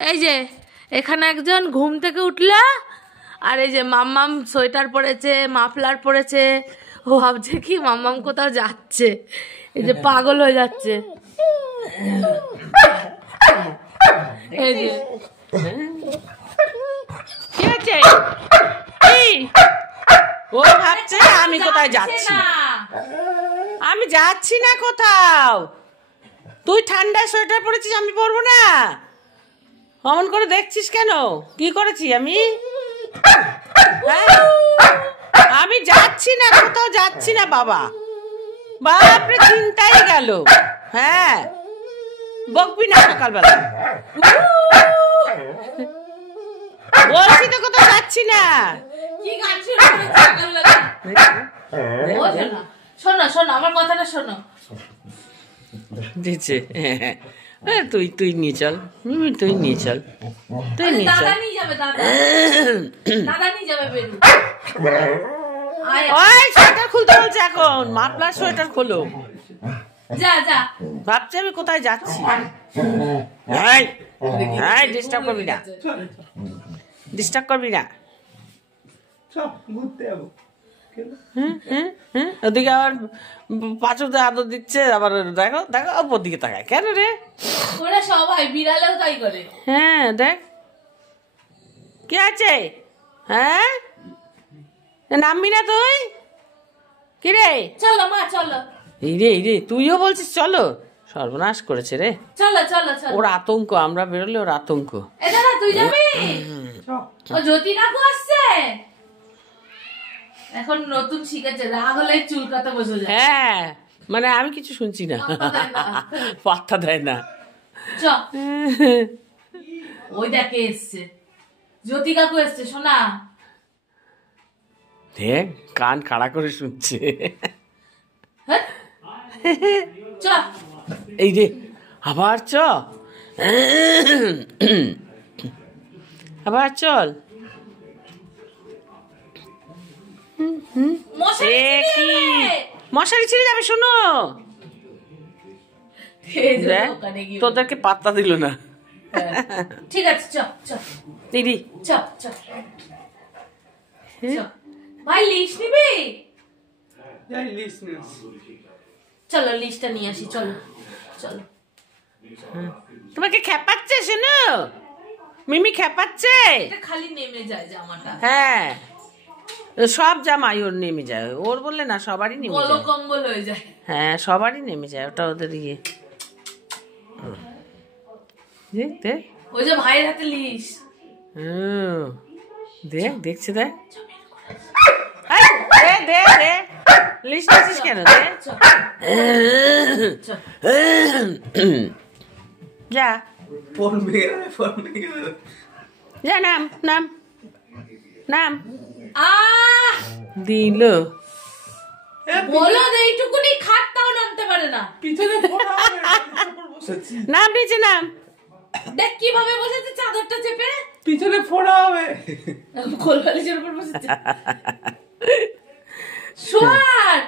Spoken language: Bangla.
এই যে এখানে একজন ঘুম থেকে উঠলো, আর এই যে মাম্মাম সোয়েটার পরেছে, মাফলার পরেছে। ও ভাবছে কি মাম্মাম কোথাও যাচ্ছে, এই যে পাগল হয়ে যাচ্ছে। এই যে কি আছে, ও ভাবছে আমি কোথায় যাচ্ছি। আমি যাচ্ছি না কোথাও। তুই ঠান্ডা সোয়েটার পরেছিস, আমি পরবো না? অমন করে দেখছিস কেন? কি করেছি আমি? হ্যাঁ? আমি যাচ্ছি না, কোথাও যাচ্ছি না বাবা। বাপরে চিন্তাই গেল। হ্যাঁ, বকবি না সকালবেলা। বলছি তো কোথাও যাচ্ছি না। শোনো শোনো, আমার কথাটা শোনো। দিচ্ছে তুই নিয়ে চল, তুই নিয়ে চল, তুই নিয়ে চল। দাদা নিয়ে যাবে, দাদা নিয়ে যাবে বেরু। ওই সোয়েটার খুলতে বলছে এখন, মাফলার সোয়েটার খোলো। যা যা, ভাবছি আমি কোথায় যাচ্ছি। ডিস্টার্ব করবি না, ডিস্টার্ব করবি না। ওদিকে আবার পাঁচুতে আদর দিচ্ছে, আবার দেখো দেখো ওপর দিকে তাকায় কেন রে? ওরা সবাই, বিড়ালেও তাই করে। হ্যাঁ দেখ কি আছে। হ্যাঁ, নামবি না তুই? কি রে? চলো মা চলো। এই রে তুইও বলছিস চলো? সর্বনাশ করেছে রে। চলো চলো চলো। ওর আতঙ্ক, আমরা বেরোলে ওর আতঙ্ক। এ দাদা তুই যাবি? ও জ্যোতি কাকু আসছে এখন, নতুন শিখেছে, রাগ হলে চুলকাতে বসে যায়। হ্যাঁ, মানে আমি কিছু শুনছি না, পাত্তা দেয় না। চ, ওই দেখে এসছে, জ্যোতি কাকু এসছে শোনা। দেখ কান খাড়া করে শুনছে। চ, এই রে আবার চ, আবার চল। মশারি ছিঁড়ে যাবে, শোনো। তোদেরকে পাত্তা দিল না। ঠিক আছে চ চ দিদি চ চ। ভাই লিস্ট নিবি? চলো লিস্টটা নিয়ে আসি, চলো চলো। তোমাকে খেপাচ্ছে, শোনো মিমি খেপাচ্ছে। এটা খালি নেমে যায় জামাটা। হ্যাঁ, সব জামাই ওর নেমে যায়। ওর বললে না, সবারই নেমে যায়, কম্বল হয়ে যায়। হ্যাঁ সবারই নেমে যায়, ওটা ওদের ইয়ে। দেখ ওই যে ভাইয়ের হাতে লিস্ট। দেখ দেখছে, দেখ দে লিস্ট আছিস কেন? দে যা যা, নাম নাম নাম। দিল বলো এইটুকুনি খাটটাও নামতে পারে না। পিছনে নাম নিচে নাম। দেখ কিভাবে বসেছে, চাদরটা চেপে পিছনে ফোড়া হবে, কোলবালিশের উপর বসেছে। শোয়ার